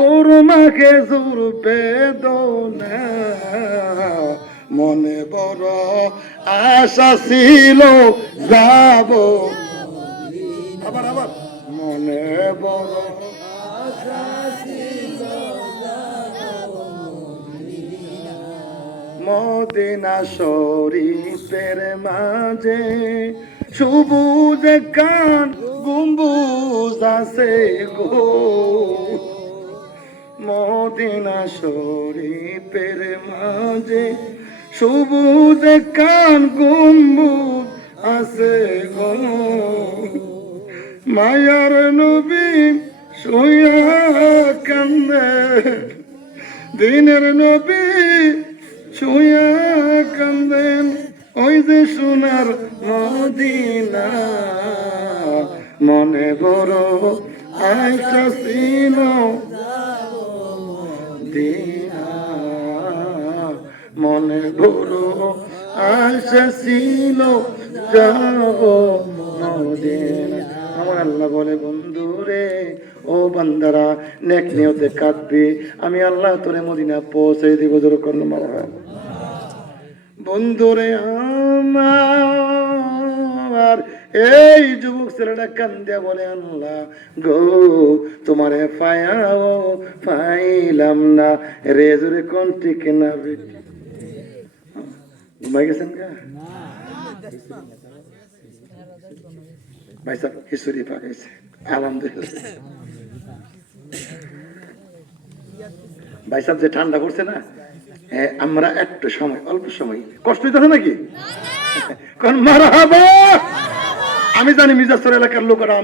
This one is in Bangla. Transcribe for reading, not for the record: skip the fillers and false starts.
খুরমা খেজুর বেদনা মনে বড় আশা ছিল যাব আবার আবার মনে বড় মদিনা শরীফের মাঝে সবুজ কান গম্বুজ আছে গো মদিনা শরীফের মাঝে সবুজ কান গম্বুজ আছে গো মায়ার নবী শুয়া কান্দে দিনের নবী শুয়া কান্দেন ওই যে সোনার মদিনা মনে বড় আশা ছিল দিনা মনে বড় আশা ছিল যাব মদিনা আমার আল্লাহ বলে বন্ধু রে ও বান্দারা নেক নিয়তে কাঁদবে আমি আল্লাহ তোরে মদিনা পৌঁছে দিব জোর করল মারা বন্ধুরে আমার এই যুবক ছেলেটা কান্দে বলে আল্লাহ গো তোমারে পায়াও পাইলাম না রে জোরে কোন ঠিক না বেটি ঘুমাই গেছেন কা ভাই সাহেব হিস্টোরি পাকাইছে আলহামদুলিল্লাহ ভাই সাহেব যে ঠান্ডা পড়ছে না আমরা একটু সময় অল্প সময় কষ্ট হইতেছে নাকি কারণ মারহাবা আমি জানি মির্জাচর এলাকার লোকেরা